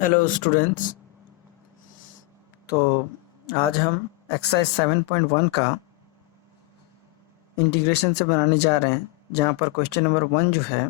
Hello students. तो आज हम एक्सरसाइज 7.1 का इंटीग्रेशन से बनाने जा रहे हैं, जहाँ पर क्वेश्चन नंबर 1 जो है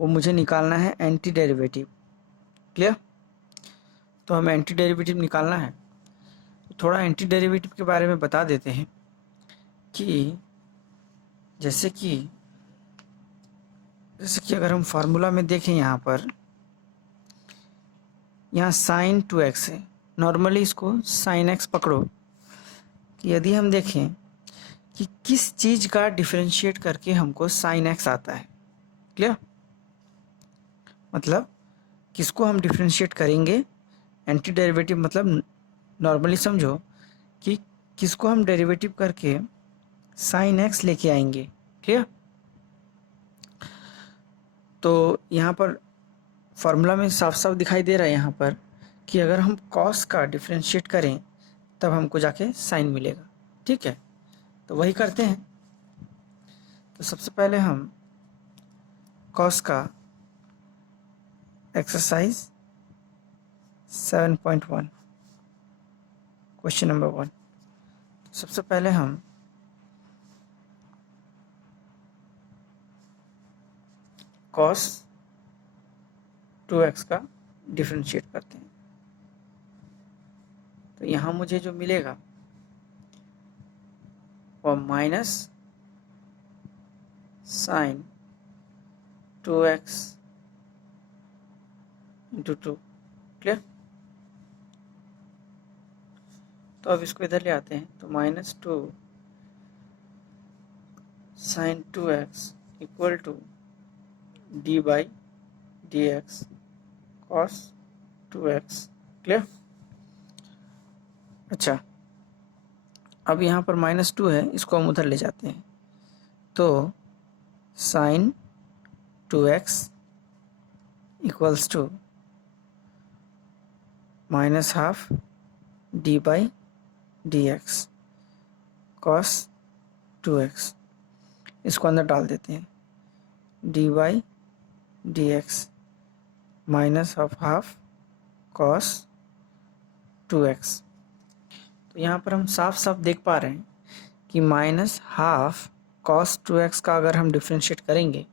वो मुझे निकालना है एंटी डेरिवेटिव। क्लियर? तो हमें एंटी डेरिवेटिव निकालना है। तो थोड़ा एंटी डेरिवेटिव के बारे में बता देते हैं कि जैसे कि अगर हम फार्मूला में देखें, यहाँ साइन 2x है। नॉर्मली इसको साइन x पकड़ो कि यदि हम देखें कि किस चीज़ का डिफरेंशिएट करके हमको साइन x आता है। क्लियर? मतलब किसको हम डिफरेंशिएट करेंगे, एंटी डेरिवेटिव मतलब नॉर्मली समझो कि किसको हम डेरिवेटिव करके साइन एक्स लेके आएंगे। क्लियर? तो यहाँ पर फॉर्मूला में साफ साफ दिखाई दे रहा है यहाँ पर कि अगर हम कॉस का डिफरेंशिएट करें तब हमको जाके साइन मिलेगा। ठीक है, तो वही करते हैं। तो सबसे पहले हम कॉस का एक्सरसाइज 7.1 क्वेश्चन नंबर 1, सबसे पहले हम कॉस 2x का डिफरेंशिएट करते हैं। तो यहाँ मुझे जो मिलेगा वो minus sign 2x into 2। Clear? तो अब इसको इधर ले आते हैं, तो -2 sine 2x equal to d by d x cos 2x। Clear? अच्छा, अब यहाँ पर -2 है, इसको हम उधर ले जाते हैं, तो sine 2x equals to -half d by d x cos 2x। इसको अंदर डाल देते हैं, d by d x minus of half cos 2x। तो यहाँ पर हम साफ साफ देख पा रहे हैं कि -हाफ कॉस 2x का अगर हम डिफ्रेंशिएट करेंगे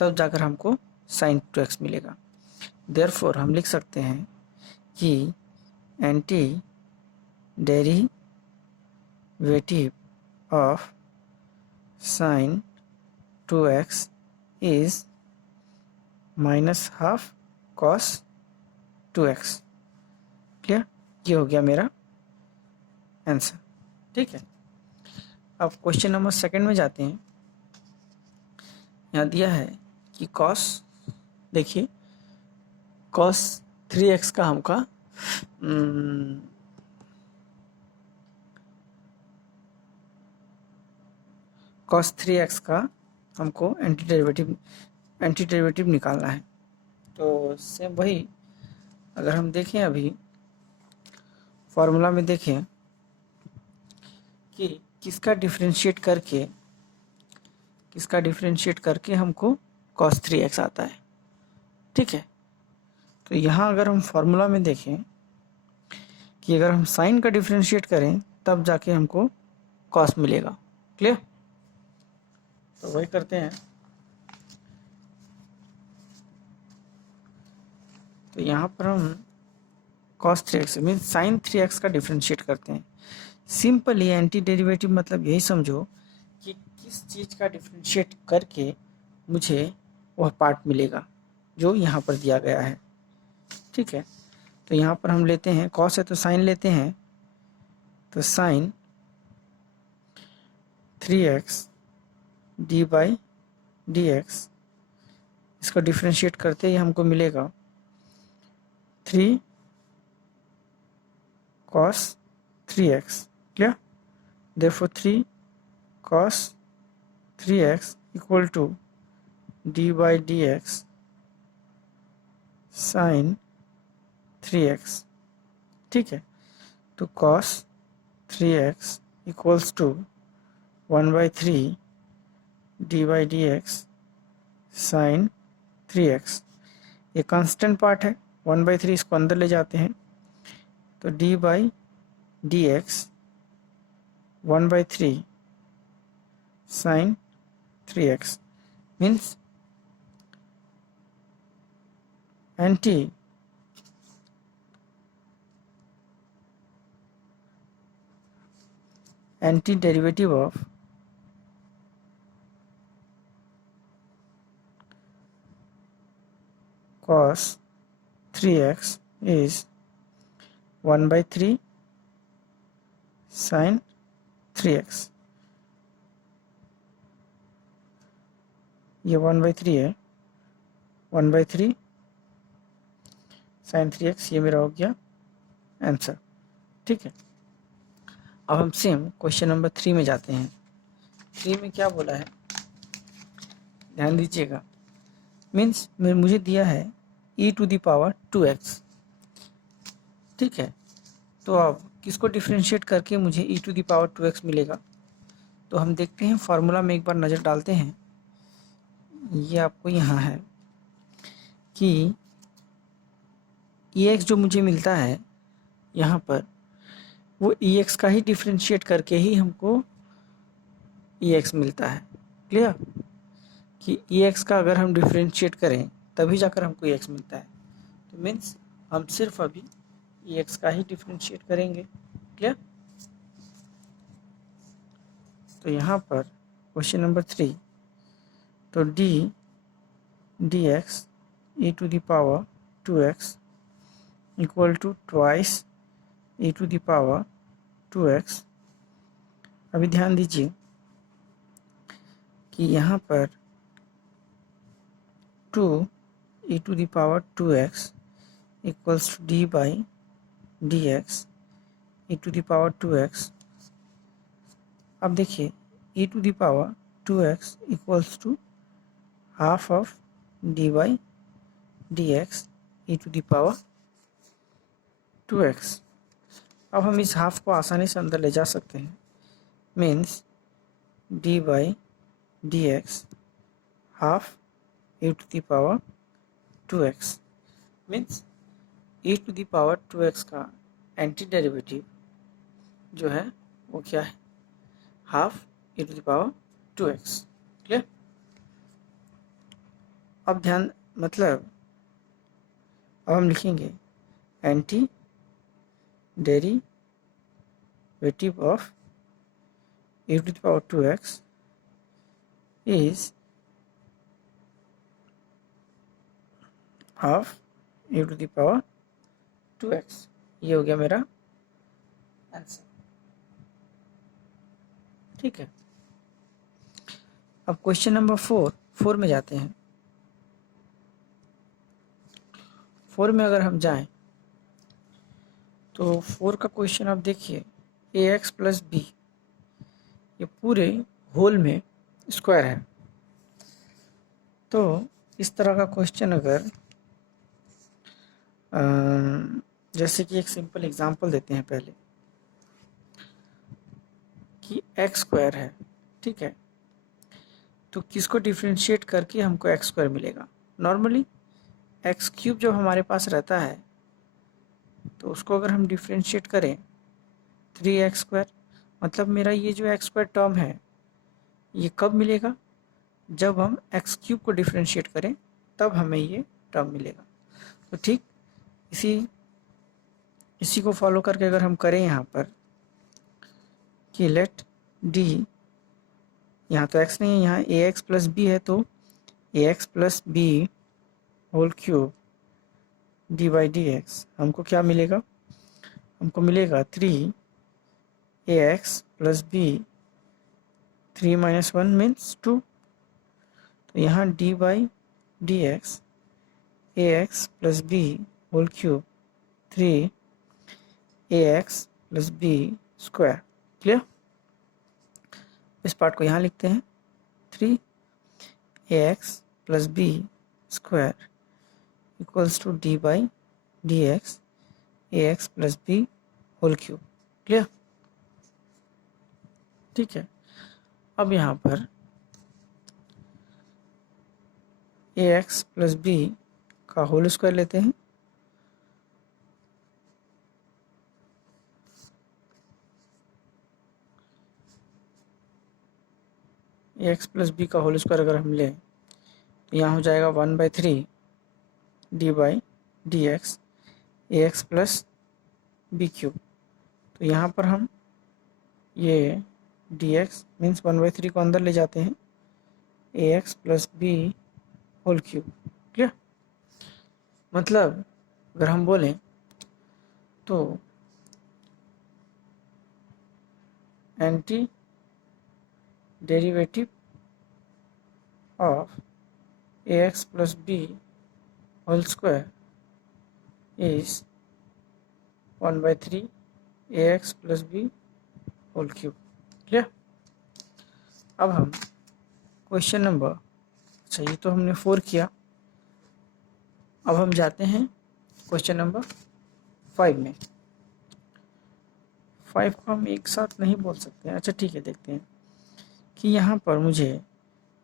तब जाकर हमको साइन 2x मिलेगा। देयरफॉर हम लिख सकते हैं कि anti derivative of sine 2x is -half cos 2x। Clear? ये हो गया मेरा आंसर। ठीक है, अब क्वेश्चन नंबर 2 में जाते हैं। यहाँ दिया है कि कॉस, देखिए कॉस 3x का हमका कॉस 3x का हमको एंटी डेरिवेटिव निकालना है। तो सेम वही अगर हम देखें, अभी फॉर्मूला में देखें कि किसका डिफरेंशिएट करके हमको cos 3x आता है। ठीक है, तो यहाँ अगर हम फॉर्मूला में देखें कि अगर हम साइन का डिफरेंशिएट करें तब जाके हमको cos मिलेगा। क्लियर? तो वही करते हैं। तो यहाँ पर हम cos 3x mean sine 3x का डिफरेंशिएट करते हैं। सिंपली एंटी डेरिवेटिव मतलब यही समझो कि किस चीज़ का डिफरेंशिएट करके मुझे वह पार्ट मिलेगा जो यहाँ पर दिया गया है। ठीक है, तो यहाँ पर हम लेते हैं कॉस है तो साइन लेते हैं, तो sine 3x d by d x, इसको डिफरेंशिएट करते ही हमको मिलेगा 3 cos 3x। क्लियर? Therefore 3 cos 3x equal to d by d x sine 3x। ठीक है, तो cos 3x equals to 1/3 d by d x sine 3x। ये कांस्टेंट पार्ट है, 1/3 इसको अंदर ले जाते हैं तो d/dx 1/3 sin 3x means anti derivative of cos 3x is 1/3 sin 3x। ये 1/3 है, 1/3 sin 3x, ये मेरा हो गया आंसर। ठीक है, अब हम सेम क्वेश्चन नंबर 3 में जाते हैं। 3 में क्या बोला है, ध्यान दीजिएगा। मीन्स मुझे दिया है e⁻² 2x। ठीक है, तो अब किसको डिफ्रेंशिएट करके मुझे e⁻² 2x मिलेगा, तो हम देखते हैं फार्मूला में एक बार नज़र डालते हैं। ये आपको यहाँ है कि ex जो मुझे मिलता है यहाँ पर, वो ex का ही डिफ्रेंशिएट करके ही हमको ex मिलता है। क्लियर, कि ex का अगर हम डिफ्रेंशिएट करें तभी जाकर हमको ex मिलता है। तो मीन्स हम सिर्फ अभी ex का ही डिफ्रेंशिएट करेंगे। क्लियर, तो यहाँ पर क्वेश्चन नंबर 3, तो dx e⁻² 2x equal to twice e⁻² 2x। अभी ध्यान दीजिए कि यहाँ पर 2 e⁻² 2x equals to d/dx e⁻² 2x। अब देखिए e⁻² 2x equals to half of d/dx e⁻² 2x। अब हम इस हाफ को आसानी से अंदर ले जा सकते हैं। Means d/dx half e⁻² 2x means e⁻² 2x का एंटी डेरिवेटिव जो है वो क्या है, हाफ e⁻² 2x। क्लियर, अब ध्यान मतलब अब हम लिखेंगे anti derivative of e⁻² 2x is half e⁻² 2x। ये हो गया मेरा आंसर। ठीक है, अब क्वेश्चन नंबर 4 में जाते हैं। 4 में अगर हम जाएं तो 4 का क्वेश्चन आप देखिए, ax प्लस b ये पूरे होल में स्क्वायर है। तो इस तरह का क्वेश्चन अगर जैसे कि एक सिंपल एग्जांपल देते हैं पहले कि एक्स स्क्वायर है। ठीक है, तो किसको डिफ्रेंशिएट करके हमको एक्स स्क्वायर मिलेगा। नॉर्मली एक्स क्यूब जब हमारे पास रहता है तो उसको अगर हम डिफ्रेंशिएट करें 3x², मतलब मेरा ये जो एक्स स्क्वायर टर्म है ये कब मिलेगा, जब हम एक्स क्यूब को डिफ्रेंशिएट करें तब हमें ये टर्म मिलेगा। तो ठीक इसी को फॉलो करके अगर हम करें यहाँ पर कि लेट डी, यहाँ तो x नहीं है, यहाँ ax प्लस बी है, तो ax plus b whole cube d/dx हमको क्या मिलेगा, हमको मिलेगा 3ax प्लस बी, 3 - 1 मीन्स 2। तो यहाँ d/dx ax plus b whole cube 3ax plus b square. Clear, इस पार्ट को यहाँ लिखते हैं 3ax plus b square equals to d/dx ax plus b whole cube. Clear, ठीक है, अब यहाँ पर ax प्लस बी का होल स्क्वायर लेते हैं ए एक्स प्लस बी का होल स्क्वायर अगर हम लें तो यहाँ हो जाएगा 1/3 d by d x a x plus b cube. तो यहाँ पर हम ये डी एक्स मीन्स 1/3 को अंदर ले जाते हैं, a x plus b whole cube. Clear? मतलब अगर हम बोलें तो anti derivative of a x plus b whole square is 1/3 a x plus b whole cube. Clear? अब हम क्वेश्चन नंबर, अच्छा ये तो हमने 4 किया, अब हम जाते हैं क्वेश्चन नंबर 5 में। 5 को हम एक साथ नहीं बोल सकते हैं। अच्छा ठीक है, देखते हैं कि यहाँ पर मुझे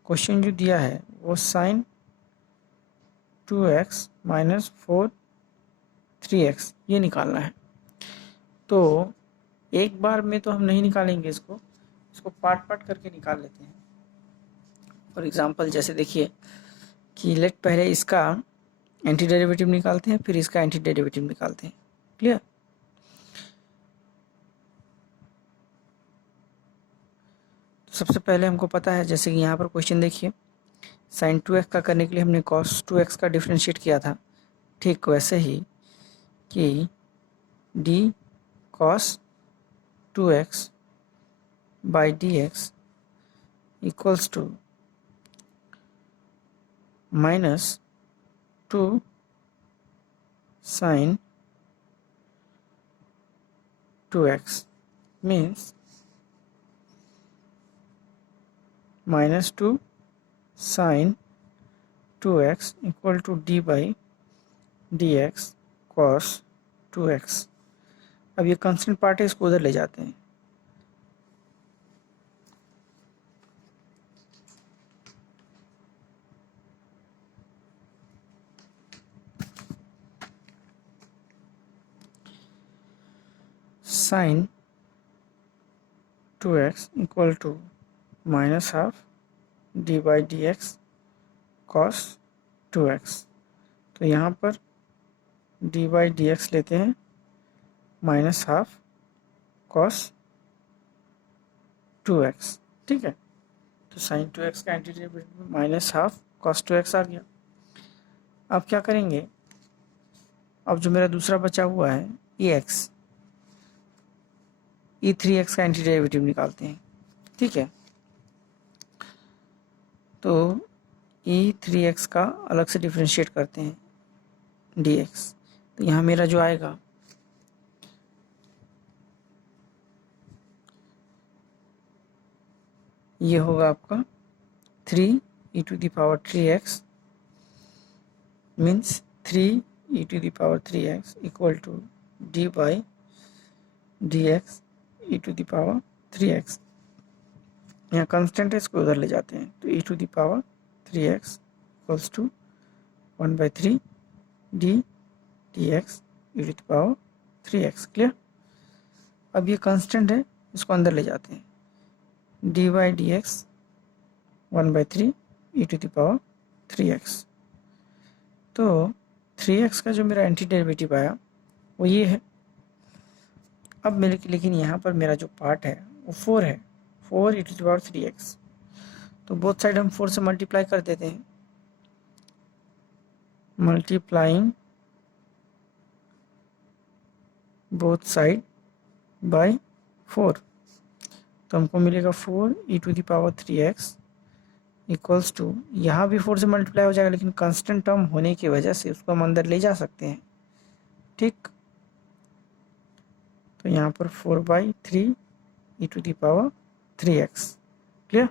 क्वेश्चन जो दिया है वो sin 2x माइनस 4 3x ये निकालना है। तो एक बार में तो हम नहीं निकालेंगे इसको पार्ट पार्ट करके निकाल लेते हैं। फॉर एग्जांपल जैसे देखिए कि लेट पहले इसका एंटी डेरिवेटिव निकालते हैं, फिर इसका एंटी डेरिवेटिव निकालते हैं। क्लियर? तो सबसे पहले हमको पता है, जैसे कि यहाँ पर क्वेश्चन देखिए, sin 2x का करने के लिए हमने cos 2x का डिफ्रेंशिएट किया था। ठीक वैसे ही कि d cos 2x by dx equals to minus 2 sin 2x means minus 2 sin 2x equal to d by dx cos 2x। अब ये कांस्टेंट पार्ट है, इसको उधर ले जाते हैं। sin 2x equal to minus half d by d x cos 2x। तो यहाँ पर डी बाई डी एक्स लेते हैं माइनस हाफ कॉस 2x। ठीक है, तो साइन 2x का anti derivative minus half cos 2x आ गया। अब क्या करेंगे, अब जो मेरा दूसरा बचा हुआ है एक्स E3x का एंटी डेरिवेटिव निकालते हैं। ठीक है, तो E3x का अलग से डिफ्रेंशिएट करते हैं dx। तो यहाँ मेरा जो आएगा ये होगा आपका 3e⁻³ means 3e⁻³ equal to d by dx e⁻³ यहाँ कांस्टेंट है, इसको उधर ले जाते हैं। तो e⁻³ equals to 1/3 d dx e⁻³। Clear? अब ये कांस्टेंट है, इसको अंदर ले जाते हैं। d by d x 1/3 e⁻³। तो 3x का जो मेरा एंटी डेरिवेटिव आया वो ये है। अब मेरे लेकिन यहाँ पर मेरा जो पार्ट है वो 4 है, 4 e⁻³x। तो बोथ साइड हम 4 से मल्टीप्लाई कर देते हैं। मल्टीप्लाइंग बोथ साइड बाय 4, तो हमको मिलेगा 4 e⁻³ इक्वल्स टू, यहाँ भी 4 से मल्टीप्लाई हो जाएगा, लेकिन कांस्टेंट टर्म होने की वजह से उसको हम अंदर ले जा सकते हैं। ठीक, तो यहाँ पर 4/3 e⁻³x। क्लियर?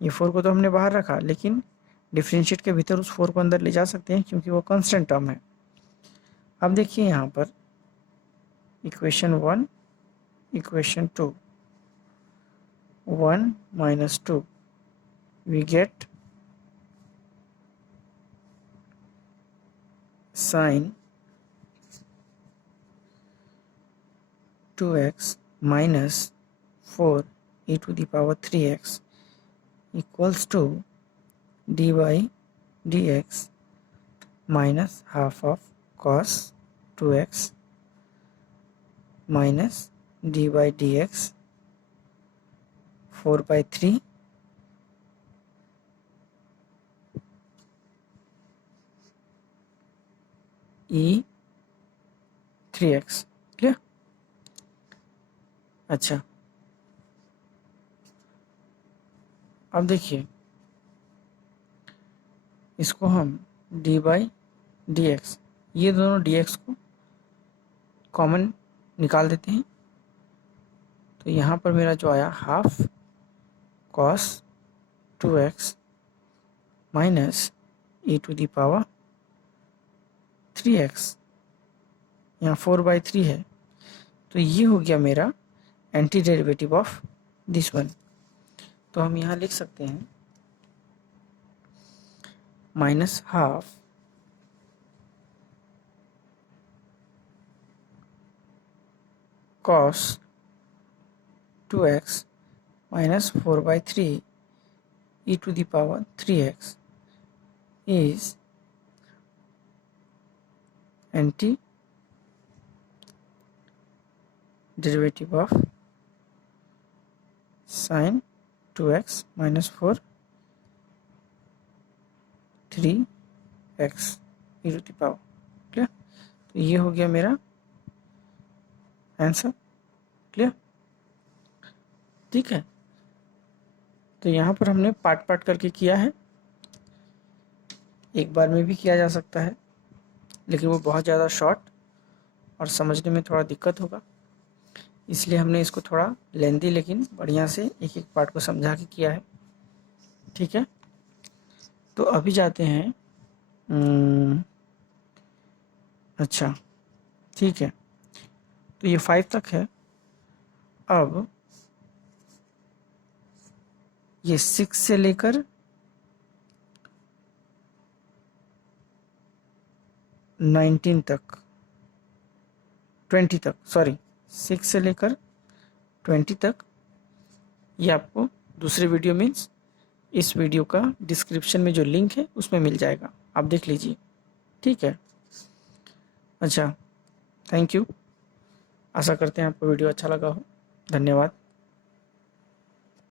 ये 4 को तो हमने बाहर रखा, लेकिन डिफ्रेंशिएट के भीतर उस 4 को अंदर ले जा सकते हैं क्योंकि वो कांस्टेंट टर्म है। अब देखिए यहाँ पर equation 1 equation 2, 1 minus 2 we get sin 2x minus 4 e⁻³ equals to d by d x minus half of cos 2x minus d by d x 4/3 e 3x। Clear? अच्छा, अब देखिए इसको हम डी बाई डी एक्स, ये दोनों D x को common निकाल देते हैं। तो यहाँ पर मेरा जो आया half cos 2x minus e to the power 3x, यहाँ 4/3 है। तो ये हो गया मेरा anti derivative of this one. तो हम यहाँ लिख सकते हैं minus half cos 2x minus 4/3 e to the power 3x is anti derivative of sin 2x minus 4 3x e to the power। Clear? तो ये हो गया मेरा आंसर। क्लियर? ठीक है, तो यहाँ पर हमने पार्ट पार्ट करके किया है। एक बार में भी किया जा सकता है, लेकिन वो बहुत ज़्यादा शॉर्ट और समझने में थोड़ा दिक्कत होगा, इसलिए हमने इसको थोड़ा लेंदी लेकिन बढ़िया से एक एक पार्ट को समझा के किया है। ठीक है, तो अभी जाते हैं अच्छा ठीक है, तो ये 5 तक है। अब ये 6 से लेकर 19 तक 20 तक, सॉरी 6 से लेकर 20 तक, ये आपको दूसरे वीडियो मीन्स इस वीडियो का डिस्क्रिप्शन में जो लिंक है उसमें मिल जाएगा, आप देख लीजिए। ठीक है, अच्छा, थैंक यू। आशा करते हैं आपको वीडियो अच्छा लगा हो। धन्यवाद।